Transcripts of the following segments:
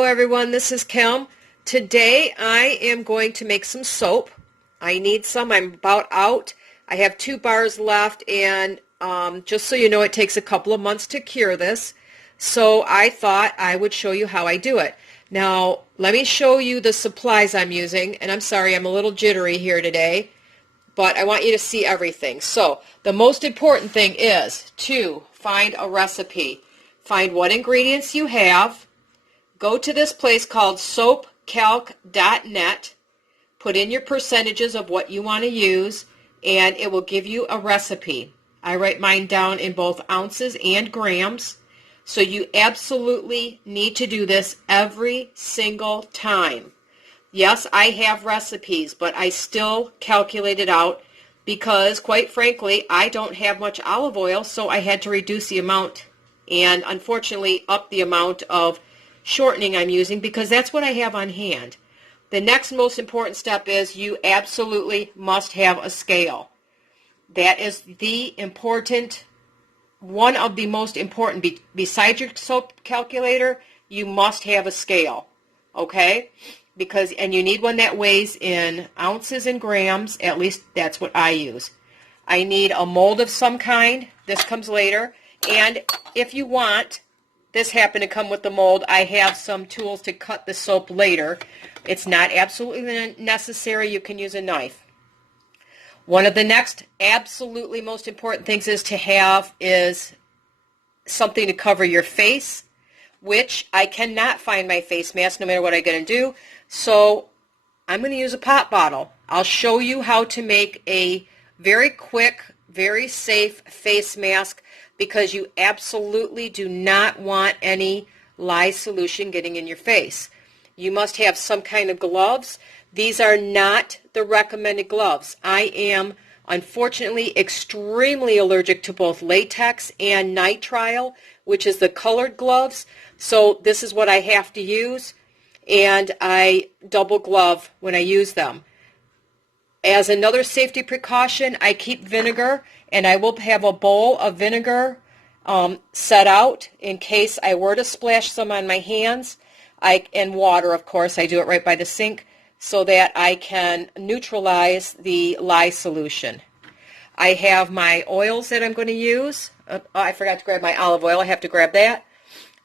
Hello everyone, this is Kim. Today I am going to make some soap. I need some. I'm about out. I have 2 bars left, and just so you know, it takes a couple of months to cure this. So I thought I would show you how I do it. Now let me show you the supplies I'm using, and I'm sorry I'm a little jittery here today, but I want you to see everything. So the most important thing is to find a recipe. Find what ingredients you have. Go to this place called soapcalc.net, put in your percentages of what you want to use, and it will give you a recipe. I write mine down in both ounces and grams, so you absolutely need to do this every single time. Yes, I have recipes, but I still calculate it out because, quite frankly, I don't have much olive oil, so I had to reduce the amount and, unfortunately, up the amount of shortening I'm using because that's what I have on hand. The next most important step is you absolutely must have a scale. That is the important, one of the most important. Besides your soap calculator, you must have a scale, okay? And you need one that weighs in ounces and grams. At least that's what I use. I need a mold of some kind. This comes later. And if you want, this happened to come with the mold. I have some tools to cut the soap later. It's not absolutely necessary. You can use a knife. One of the next absolutely most important things is to have is something to cover your face, which I cannot find my face mask no matter what I'm going to do. So I'm going to use a pop bottle. I'll show you how to make a very quick, very safe face mask, because you absolutely do not want any lye solution getting in your face. You must have some kind of gloves. These are not the recommended gloves. I am, unfortunately, extremely allergic to both latex and nitrile, which is the colored gloves. So this is what I have to use, and I double glove when I use them. As another safety precaution, I keep vinegar, and I will have a bowl of vinegar set out in case I were to splash some on my hands. And water, of course. I do it right by the sink so that I can neutralize the lye solution. I have my oils that I'm going to use. I forgot to grab my olive oil. I have to grab that.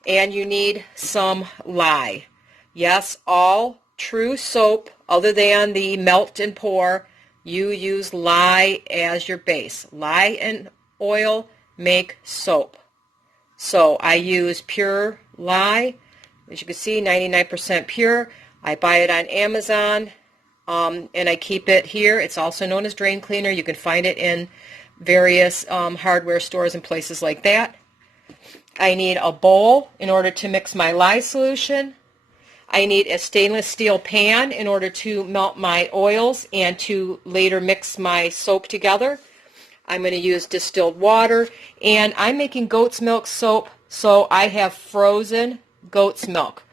And you need some lye. Yes, all true soap, other than the melt and pour, you use lye as your base. Lye and oil make soap. So I use pure lye. As you can see, 99% pure. I buy it on Amazon, and I keep it here. It's also known as drain cleaner. You can find it in various hardware stores and places like that. I need a bowl in order to mix my lye solution. I need a stainless steel pan in order to melt my oils and to later mix my soap together. I'm going to use distilled water, and I'm making goat's milk soap, so I have frozen goat's milk.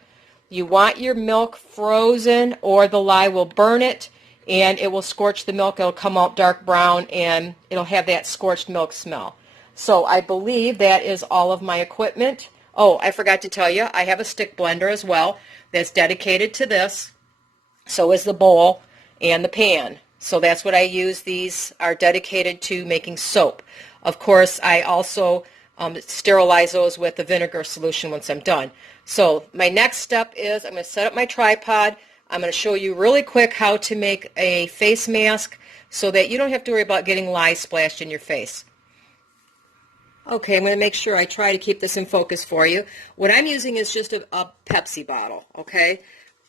You want your milk frozen or the lye will burn it and it will scorch the milk. It'll come out dark brown and it'll have that scorched milk smell. So I believe that is all of my equipment. Oh, I forgot to tell you, I have a stick blender as well that's dedicated to this. So is the bowl and the pan. So that's what I use. These are dedicated to making soap. Of course, I also sterilize those with the vinegar solution once I'm done. So my next step is I'm going to set up my tripod. I'm going to show you really quick how to make a face mask so that you don't have to worry about getting lye splashed in your face. Okay, I'm going to make sure I try to keep this in focus for you. What I'm using is just a Pepsi bottle, okay?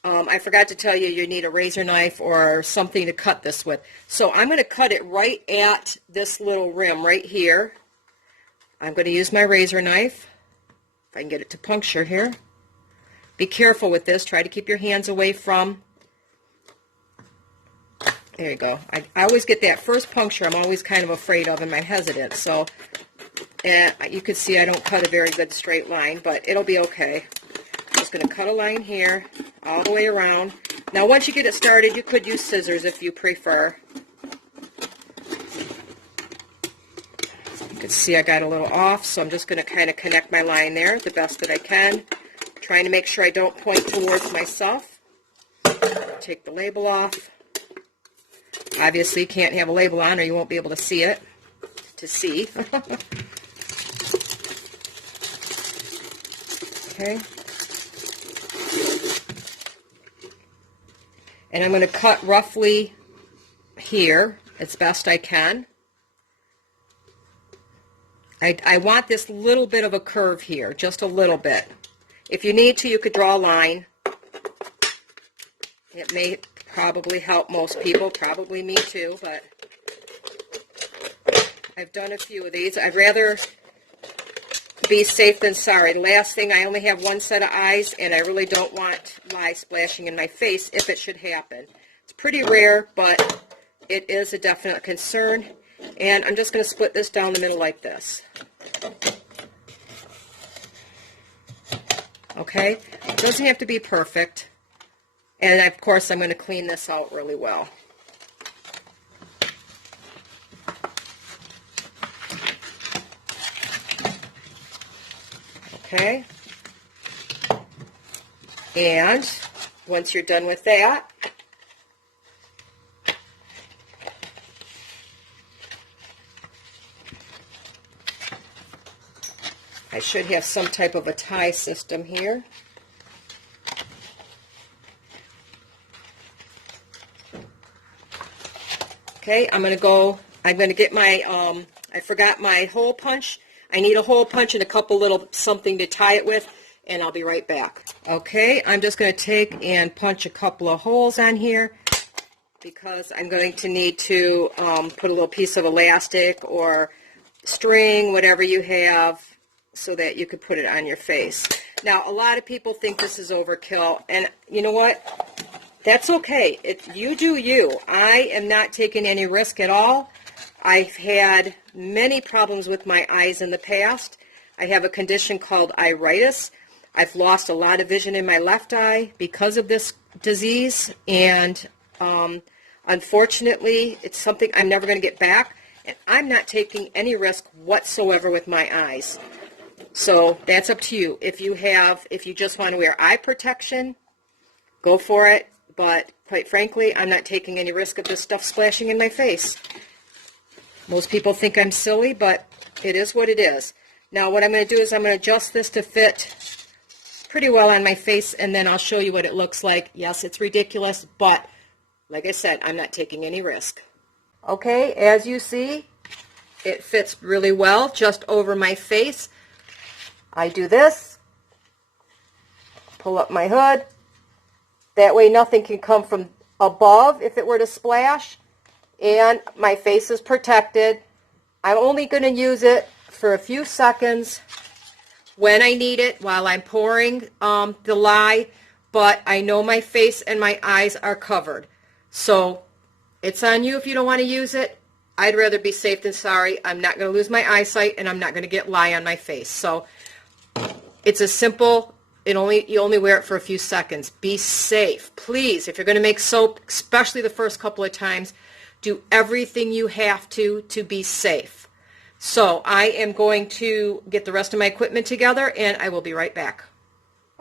I forgot to tell you, you need a razor knife or something to cut this with. So I'm going to cut it right at this little rim right here. I'm going to use my razor knife. If I can get it to puncture here. Be careful with this. Try to keep your hands away from. There you go. I always get that first puncture I'm always kind of afraid of and I'm hesitant. So you can see I don't cut a very good straight line, but it'll be okay. I'm just going to cut a line here all the way around. Now once you get it started, you could use scissors if you prefer. You can see I got a little off, so I'm just going to kind of connect my line there the best that I can. trying to make sure I don't point towards myself. Take the label off. Obviously, you can't have a label on or you won't be able to see it. Okay. And I'm going to cut roughly here as best I can. I want this little bit of a curve here, just a little bit. If you need to, you could draw a line. It may probably help most people, probably me too, but I've done a few of these. I'd rather be safe than sorry. Last thing, I only have one set of eyes, and I really don't want lye splashing in my face if it should happen. It's pretty rare, but it is a definite concern. And I'm just going to split this down the middle like this. Okay? It doesn't have to be perfect. And of course, I'm going to clean this out really well. Okay? And once you're done with that, I should have some type of a tie system here. Okay, I'm going to get my, I forgot my hole punch. I need a hole punch and a couple little something to tie it with, and I'll be right back. Okay, I'm just going to take and punch a couple of holes on here because I'm going to need to put a little piece of elastic or string, whatever you have, so that you could put it on your face. Now, a lot of people think this is overkill, and you know what? That's okay. You do you. I am not taking any risk at all. I've had many problems with my eyes in the past. I have a condition called iritis. I've lost a lot of vision in my left eye because of this disease, and unfortunately, it's something I'm never going to get back, and I'm not taking any risk whatsoever with my eyes. So that's up to you. If you just want to wear eye protection, go for it. But quite frankly, I'm not taking any risk of this stuff splashing in my face. Most people think I'm silly, but it is what it is. Now what I'm going to do is I'm going to adjust this to fit pretty well on my face, and then I'll show you what it looks like. Yes, it's ridiculous, but like I said, I'm not taking any risk. Okay, as you see, it fits really well just over my face. I do this, pull up my hood. That way nothing can come from above if it were to splash, and my face is protected. I'm only going to use it for a few seconds when I need it while I'm pouring the lye, but I know my face and my eyes are covered. So it's on you if you don't want to use it. I'd rather be safe than sorry. I'm not going to lose my eyesight, and I'm not going to get lye on my face. So it's a simple, you only wear it for a few seconds. Be safe. Please, if you're going to make soap, especially the first couple of times, do everything you have to be safe. So I am going to get the rest of my equipment together, and I will be right back.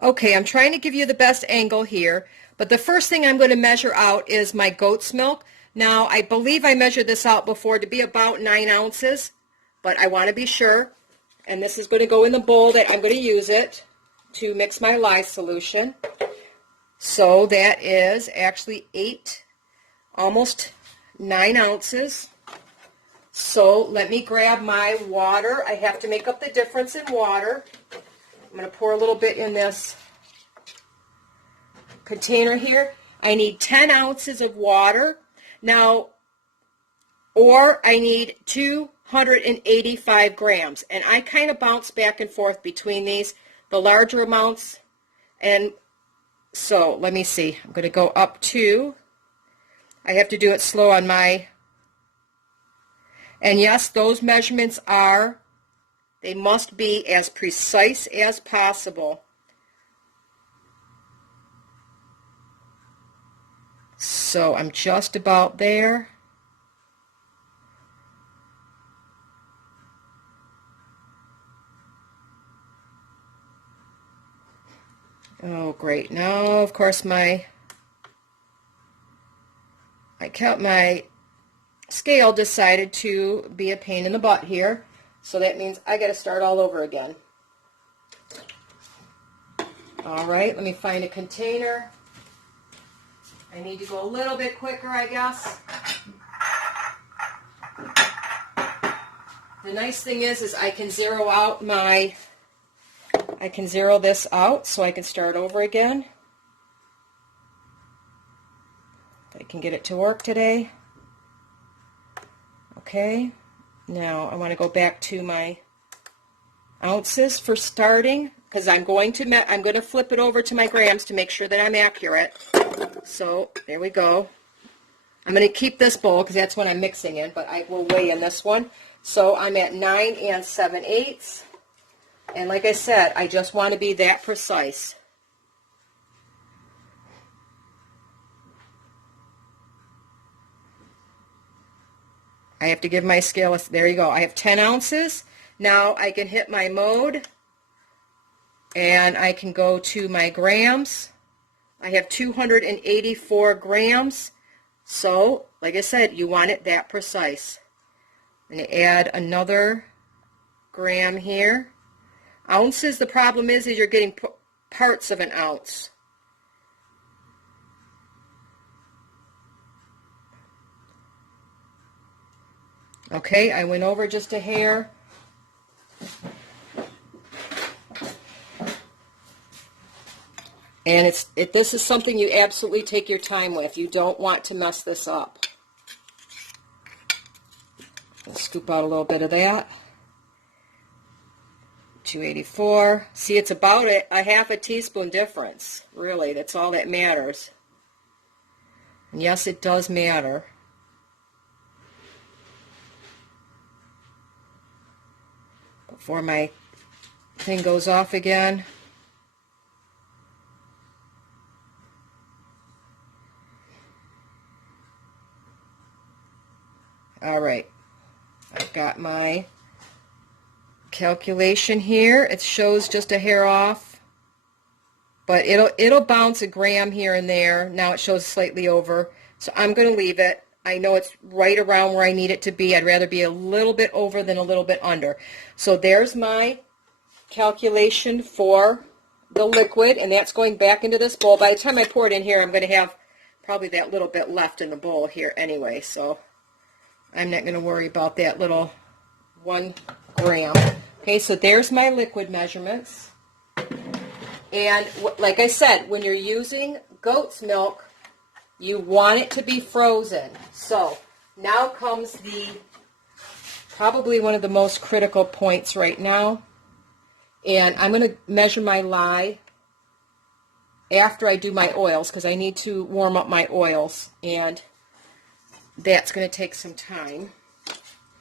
Okay, I'm trying to give you the best angle here, but the first thing I'm going to measure out is my goat's milk. Now, I believe I measured this out before to be about 9 ounces, but I want to be sure. And this is going to go in the bowl that I'm going to use it to mix my lye solution. So that is actually 8, almost 9 ounces. So let me grab my water. I have to make up the difference in water. I'm going to pour a little bit in this container here. I need 10 ounces of water. Now, or I need 285 grams. And I kind of bounce back and forth between these, the larger amounts. And so let me see. I'm going to go up to, I have to do it slow on my, and yes, those measurements are, they must be as precise as possible. So I'm just about there. right, now of course my scale decided to be a pain in the butt here, so that means I got to start all over again. All right, let me find a container. I need to go a little bit quicker, I guess. The nice thing is I can zero out I can zero this out so I can start over again. I can get it to work today. Okay, now I want to go back to my ounces for starting, because I'm going to flip it over to my grams to make sure that I'm accurate. So there we go. I'm going to keep this bowl because that's what I'm mixing in, but I will weigh in this one. So I'm at 9 7/8, and like I said, I just want to be that precise. I have to give my scale, there you go. I have 10 ounces. Now I can hit my mode, and I can go to my grams. I have 284 grams. So, like I said, you want it that precise. I'm going to add another gram here. Ounces, the problem is you're getting parts of an ounce. Okay, I went over just a hair. And this is something you absolutely take your time with. You don't want to mess this up. Let's scoop out a little bit of that. 284. See, it's about a half a teaspoon difference. Really, that's all that matters. And yes, it does matter. Before my thing goes off again. All right, I've got my calculation here. It shows just a hair off, but it'll bounce a gram here and there. Now it shows slightly over, so I'm going to leave it. I know it's right around where I need it to be. I'd rather be a little bit over than a little bit under. So there's my calculation for the liquid, and that's going back into this bowl. By the time I pour it in here, I'm going to have probably that little bit left in the bowl here anyway, so I'm not going to worry about that little 1 gram. Okay, so there's my liquid measurements. And like I said, when you're using goat's milk, you want it to be frozen. So now comes probably one of the most critical points right now. And I'm going to measure my lye after I do my oils, because I need to warm up my oils, and that's going to take some time.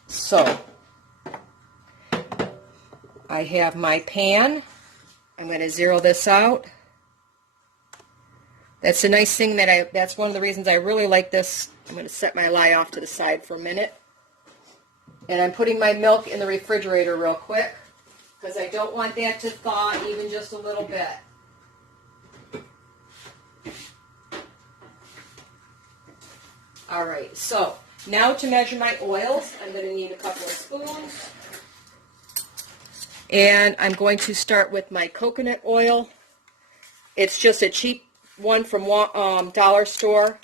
So I have my pan. I'm going to zero this out. That's a nice thing that's one of the reasons I really like this. I'm going to set my lye off to the side for a minute. And I'm putting my milk in the refrigerator real quick, because I don't want that to thaw even just a little bit. All right, so now to measure my oils, I'm going to need a couple of spoons. And I'm going to start with my coconut oil. It's just a cheap one from dollar store.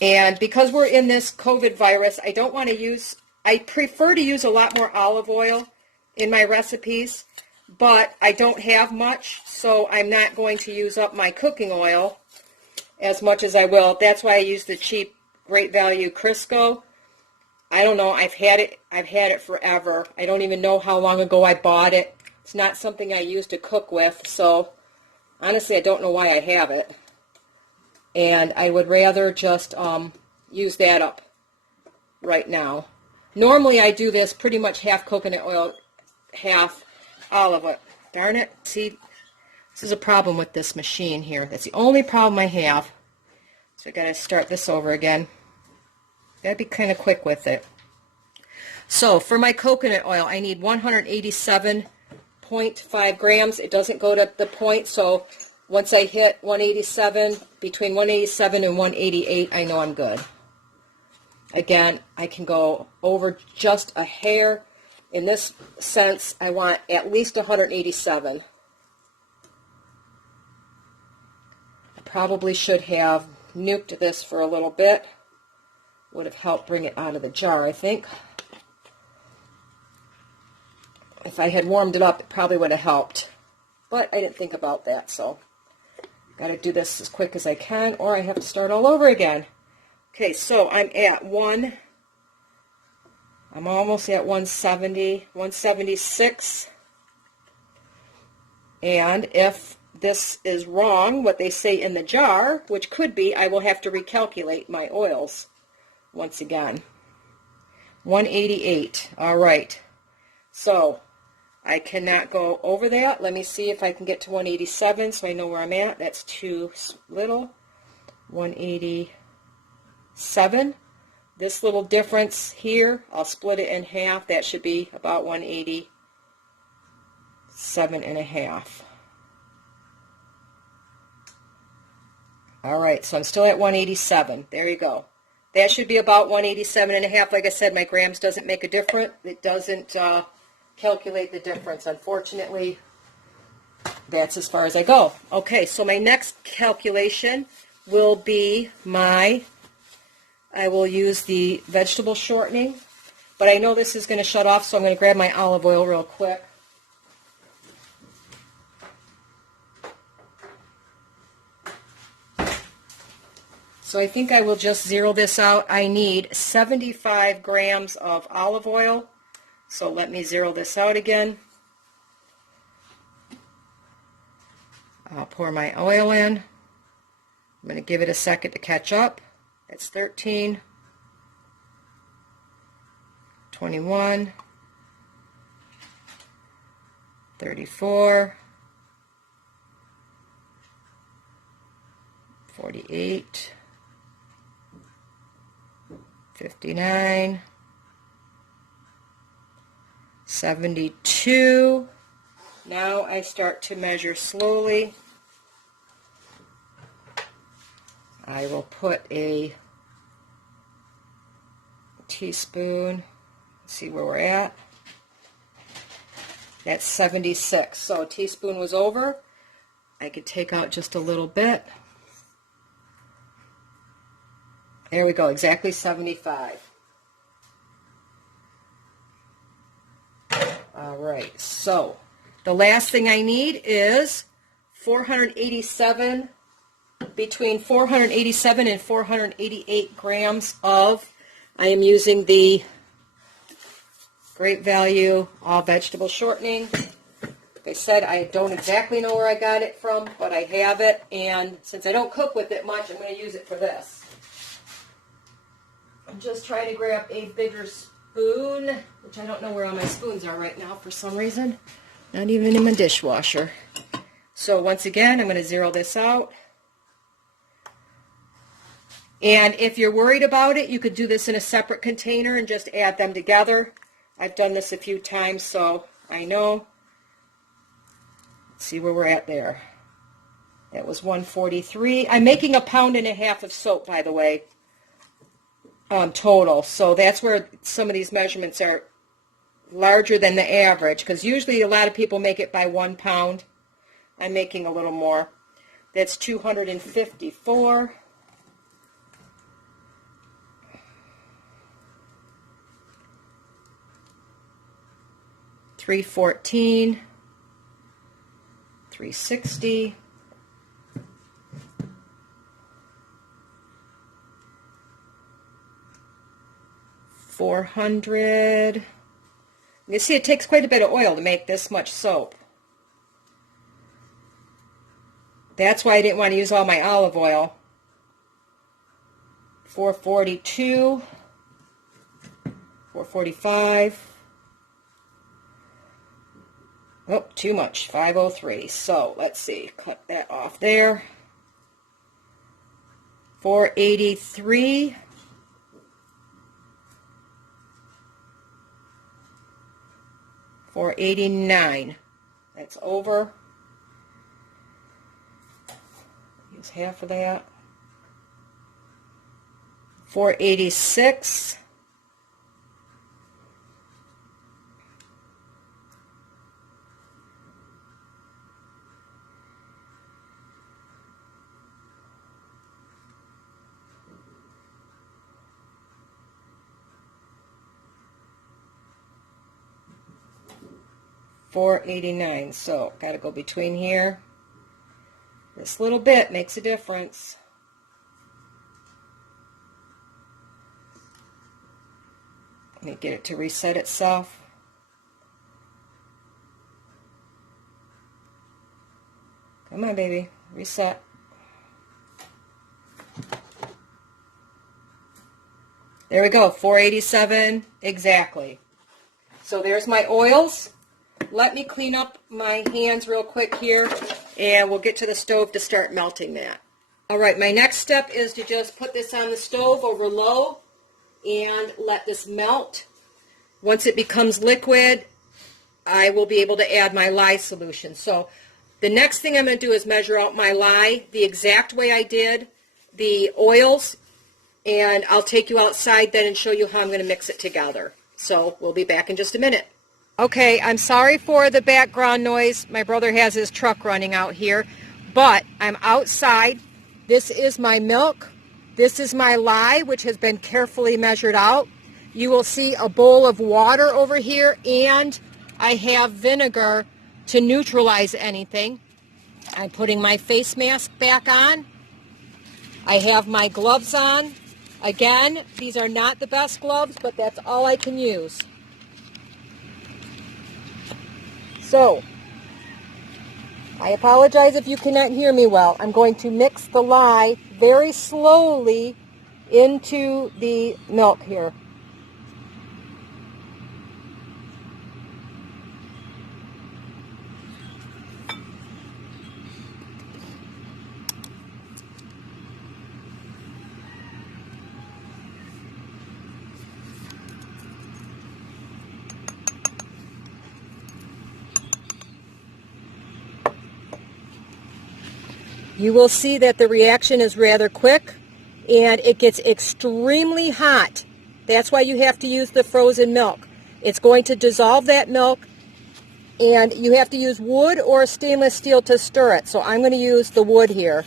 And because we're in this COVID virus, I prefer to use a lot more olive oil in my recipes, but I don't have much, so I'm not going to use up my cooking oil as much as I will. That's why I use the cheap Great Value Crisco. I don't know, I've had it forever. I don't even know how long ago I bought it. It's not something I use to cook with, so honestly I don't know why I have it. And I would rather just use that up right now. Normally I do this pretty much half coconut oil, half olive oil. Darn it. See, this is a problem with this machine here. That's the only problem I have. So I got to start this over again. Got to be kind of quick with it. So for my coconut oil, I need 187.5 0.5 grams. It doesn't go to the point, so once I hit 187, between 187 and 188, I know I'm good. Again, I can go over just a hair. In this sense, I want at least 187. I probably should have nuked this for a little bit. Would have helped bring it out of the jar, I think. If I had warmed it up, it probably would have helped. But I didn't think about that, so got to do this as quick as I can, or I have to start all over again. Okay, so I'm almost at 170, 176. And if this is wrong, what they say in the jar, which could be, I will have to recalculate my oils once again. 188. All right. So I cannot go over that. Let me see if I can get to 187 so I know where I'm at. That's too little. 187. This little difference here, I'll split it in half. That should be about 187 and a half. All right, so I'm still at 187. There you go. That should be about 187 and a half. Like I said, my grams doesn't make a difference. It doesn't calculate the difference. Unfortunately, that's as far as I go. Okay, so my next calculation will be I will use the vegetable shortening, but I know this is going to shut off, so I'm going to grab my olive oil real quick. So I think I will just zero this out. I need 75 grams of olive oil. So let me zero this out again. I'll pour my oil in. I'm going to give it a second to catch up. That's 13, 21, 34, 48, 59, 72. Now I start to measure slowly. I will put a teaspoon, see where we're at. That's 76. So a teaspoon was over. I could take out just a little bit. There we go, exactly 75. All right, so the last thing I need is 487, between 487 and 488 grams of, I am using the Great Value All Vegetable Shortening. Like I said, I don't exactly know where I got it from, but I have it, and since I don't cook with it much, I'm going to use it for this. I'm just trying to grab a bigger spoon, which I don't know where all my spoons are right now for some reason. Not even in my dishwasher. So once again, I'm going to zero this out. And if you're worried about it, you could do this in a separate container and just add them together. I've done this a few times, so I know. Let's see where we're at there. That was 143. I'm making 1.5 pounds of soap, by the way, total. So that's where some of these measurements are larger than the average, because usually a lot of people make it by 1 pound. I'm making a little more. That's 254. 314, 360, 400. You see, it takes quite a bit of oil to make this much soap. That's why I didn't want to use all my olive oil. 442, 445. Oh, too much, 503. So let's see, cut that off there. 483. 489. It's over. Use half of that. 486. $4.89. So got to go between here. This little bit makes a difference. Let me get it to reset itself. Come on, baby. Reset. There we go. 487 exactly. So there's my oils. Let me clean up my hands real quick here, and we'll get to the stove to start melting that. All right, my next step is to just put this on the stove over low and let this melt. Once it becomes liquid, I will be able to add my lye solution. So the next thing I'm going to do is measure out my lye the exact way I did the oils, and I'll take you outside then and show you how I'm going to mix it together. So we'll be back in just a minute. Okay, I'm sorry for the background noise. My brother has his truck running out here, but I'm outside. This is my milk. This is my lye, which has been carefully measured out. You will see a bowl of water over here, and I have vinegar to neutralize anything. I'm putting my face mask back on. I have my gloves on. Again, these are not the best gloves, but that's all I can use. So, I apologize if you cannot hear me well. I'm going to mix the lye very slowly into the milk here. You will see that the reaction is rather quick and it gets extremely hot. That's why you have to use the frozen milk. It's going to dissolve that milk, and you have to use wood or stainless steel to stir it. So I'm going to use the wood here.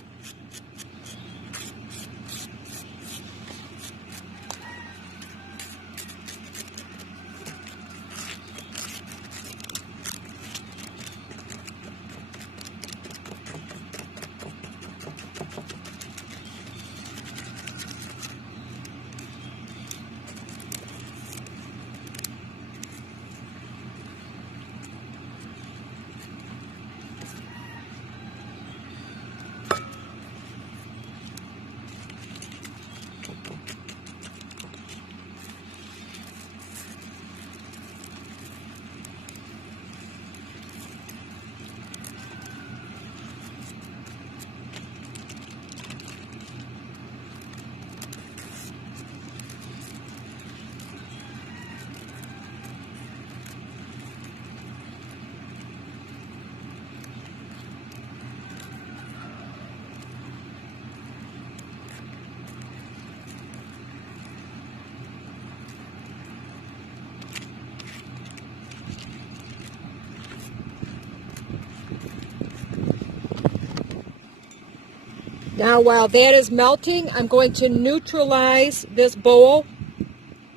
Now while that is melting, I'm going to neutralize this bowl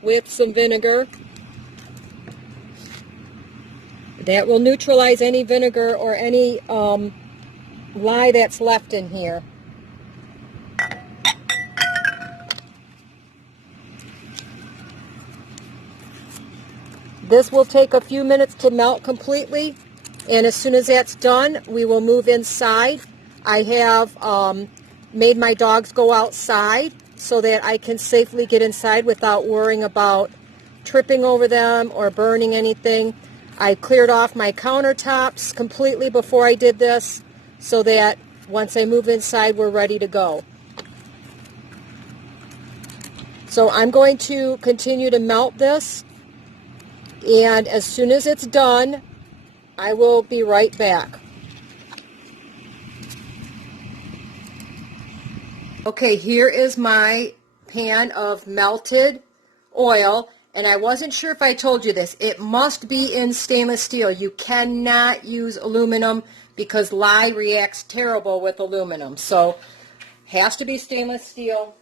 with some vinegar. That will neutralize any vinegar or any lye that's left in here. This will take a few minutes to melt completely, and as soon as that's done, we will move inside. I have made my dogs go outside so that I can safely get inside without worrying about tripping over them or burning anything. I cleared off my countertops completely before I did this so that once I move inside, we're ready to go. So I'm going to continue to melt this, and as soon as it's done, I will be right back. Okay, here is my pan of melted oil, and I wasn't sure if I told you this. It must be in stainless steel. You cannot use aluminum because lye reacts terrible with aluminum. So, has to be stainless steel.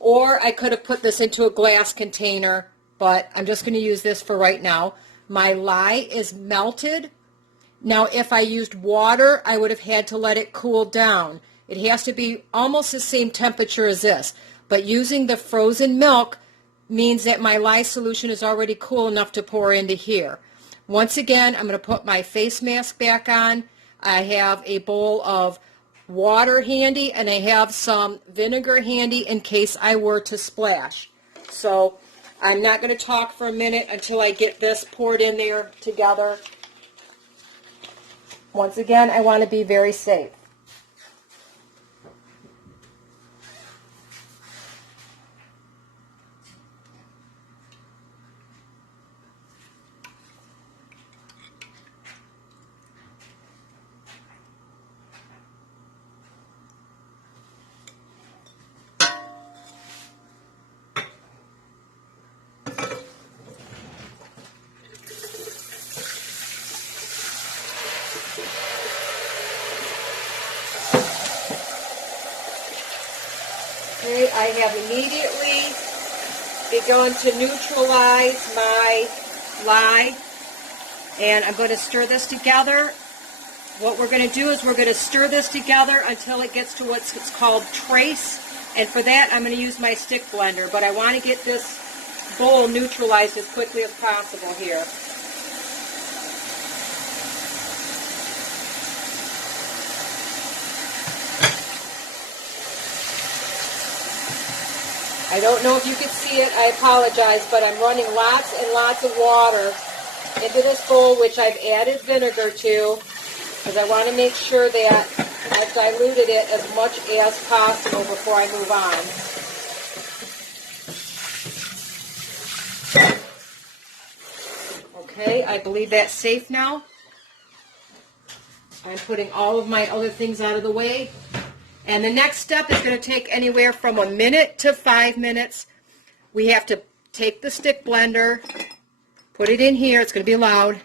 Or I could have put this into a glass container, but I'm just going to use this for right now. My lye is melted. Now, if I used water, I would have had to let it cool down. It has to be almost the same temperature as this. But using the frozen milk means that my lye solution is already cool enough to pour into here. Once again, I'm going to put my face mask back on. I have a bowl of water handy, and I have some vinegar handy in case I were to splash. So I'm not going to talk for a minute until I get this poured in there together. Once again, I want to be very safe. Okay, I have immediately begun to neutralize my lye, and I'm going to stir this together. What we're going to do is we're going to stir this together until it gets to what's called trace, and for that I'm going to use my stick blender, but I want to get this bowl neutralized as quickly as possible here. I don't know if you can see it, I apologize, but I'm running lots and lots of water into this bowl, which I've added vinegar to, because I want to make sure that I've diluted it as much as possible before I move on. Okay, I believe that's safe now. I'm putting all of my other things out of the way. And the next step is going to take anywhere from 1 minute to 5 minutes. We have to take the stick blender, put it in here, it's going to be loud,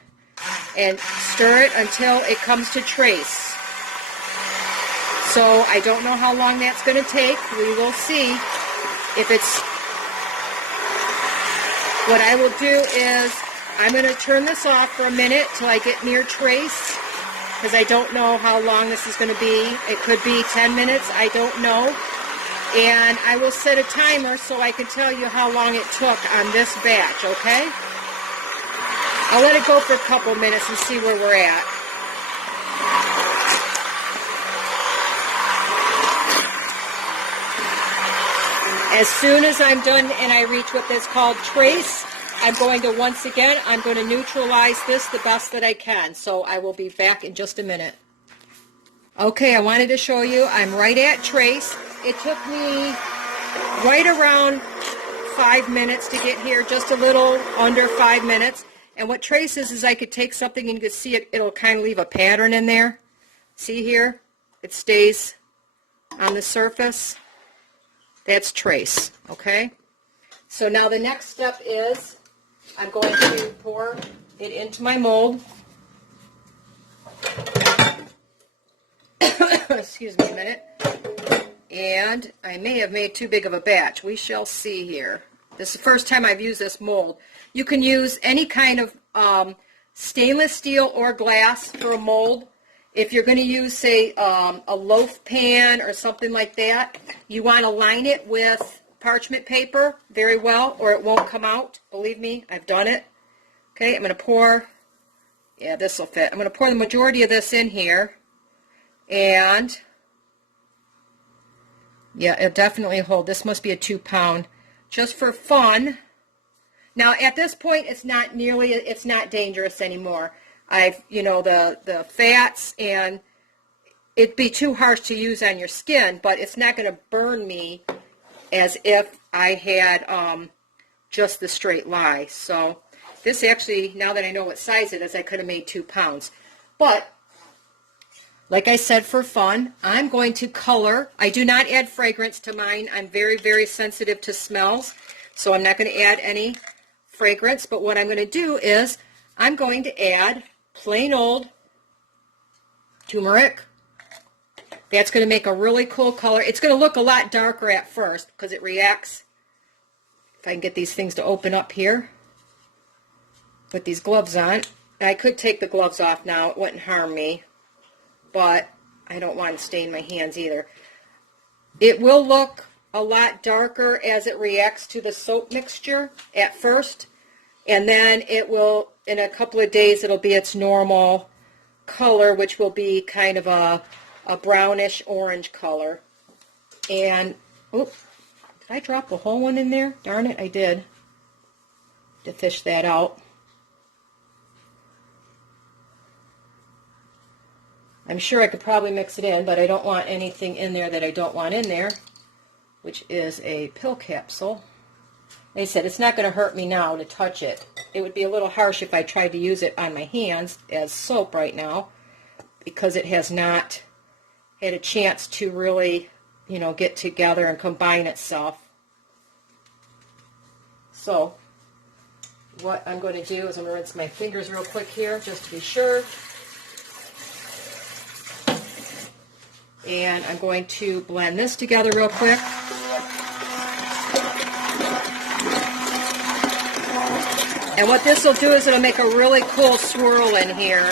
and stir it until it comes to trace. So I don't know how long that's going to take. We will see. If it's, what I will do is I'm going to turn this off for a minute till I get near trace, because I don't know how long this is going to be. It could be 10 minutes, I don't know. And I will set a timer so I can tell you how long it took on this batch, okay? I'll let it go for a couple minutes and see where we're at. As soon as I'm done and I reach what is called trace, I'm going to, once again, I'm going to neutralize this the best that I can. So I will be back in just a minute. Okay, I wanted to show you, I'm right at trace. It took me right around 5 minutes to get here, just a little under 5 minutes. And what trace is I could take something and you could see it, it'll kind of leave a pattern in there. See here? It stays on the surface. That's trace, okay? So now the next step is I'm going to pour it into my mold. Excuse me a minute. And I may have made too big of a batch. We shall see here. This is the first time I've used this mold. You can use any kind of stainless steel or glass for a mold. If you're going to use, say, a loaf pan or something like that, you want to line it with parchment paper very well, or it won't come out. Believe me, I've done it. Okay, I'm going to pour, yeah, this will fit. I'm going to pour the majority of this in here, and yeah, it'll definitely hold. This must be a 2-pound, just for fun. Now, at this point, it's not dangerous anymore. I've, the fats, and it'd be too harsh to use on your skin, but it's not going to burn me as if I had just the straight lye. So this actually, now that I know what size it is, I could have made 2 pounds. But like I said, for fun, I'm going to color. I do not add fragrance to mine. I'm very, very sensitive to smells, so I'm not going to add any fragrance. But what I'm going to do is I'm going to add plain old turmeric. That's going to make a really cool color. It's going to look a lot darker at first because it reacts. If I can get these things to open up here with these gloves on. I could take the gloves off now. It wouldn't harm me. But I don't want to stain my hands either. It will look a lot darker as it reacts to the soap mixture at first, and then it will, in a couple of days, it'll be its normal color, which will be kind of a brownish orange color. And, oops, did I drop the whole one in there? Darn it, I did. To fish that out. I'm sure I could probably mix it in, but I don't want anything in there that I don't want in there, which is a pill capsule. Like I said, it's not going to hurt me now to touch it. It would be a little harsh if I tried to use it on my hands as soap right now, because it has not had a chance to really, you know, get together and combine itself. So what I'm going to do is I'm going to rinse my fingers real quick here just to be sure. And I'm going to blend this together real quick. And what this will do is it'll make a really cool swirl in here.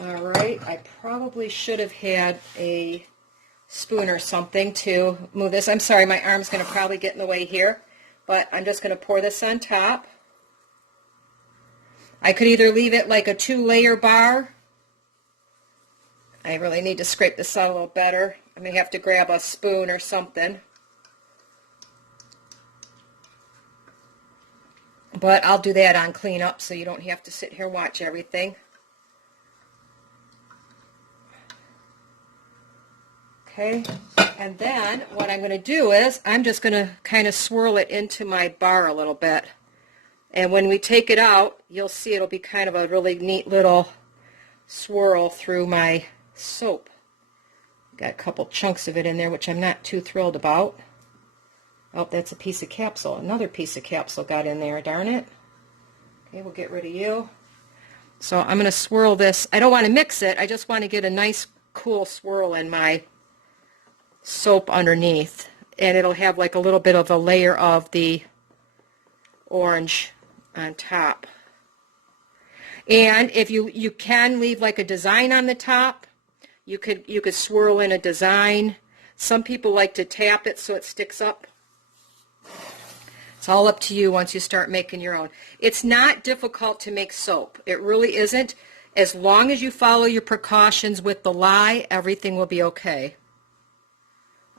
All right, I probably should have had a spoon or something to move this. I'm sorry, my arm's going to probably get in the way here, but I'm just going to pour this on top. I could either leave it like a 2-layer bar. I really need to scrape this out a little better. I may have to grab a spoon or something. But I'll do that on cleanup so you don't have to sit here and watch everything. Okay, and then what I'm going to do is I'm just going to kind of swirl it into my bar a little bit. And when we take it out, you'll see it'll be kind of a really neat little swirl through my soap. Got a couple chunks of it in there, which I'm not too thrilled about. Oh, that's a piece of capsule. Another piece of capsule got in there, darn it. Okay, we'll get rid of you. So I'm going to swirl this. I don't want to mix it. I just want to get a nice, cool swirl in my soap underneath, and it'll have like a little bit of a layer of the orange on top. And if you can leave like a design on the top, you could swirl in a design. Some people like to tap it so it sticks up. It's all up to you once you start making your own. It's not difficult to make soap. It really isn't. As long as you follow your precautions with the lye, everything will be okay.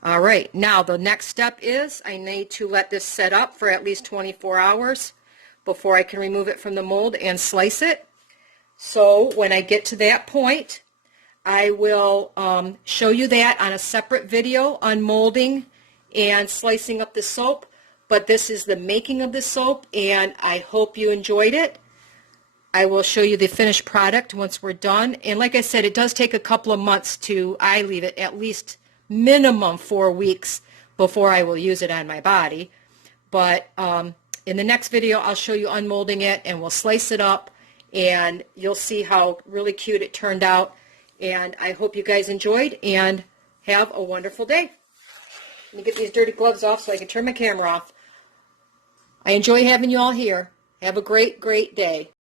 All right, now the next step is I need to let this set up for at least 24 hours before I can remove it from the mold and slice it. So when I get to that point, I will show you that on a separate video on molding and slicing up the soap. But this is the making of the soap, and I hope you enjoyed it. I will show you the finished product once we're done. And like I said, it does take a couple of months I leave it at least minimum 4 weeks before I will use it on my body. But in the next video, I'll show you unmolding it, and we'll slice it up, and you'll see how really cute it turned out. And I hope you guys enjoyed, and have a wonderful day. Let me get these dirty gloves off so I can turn my camera off. I enjoy having you all here. Have a great, great day.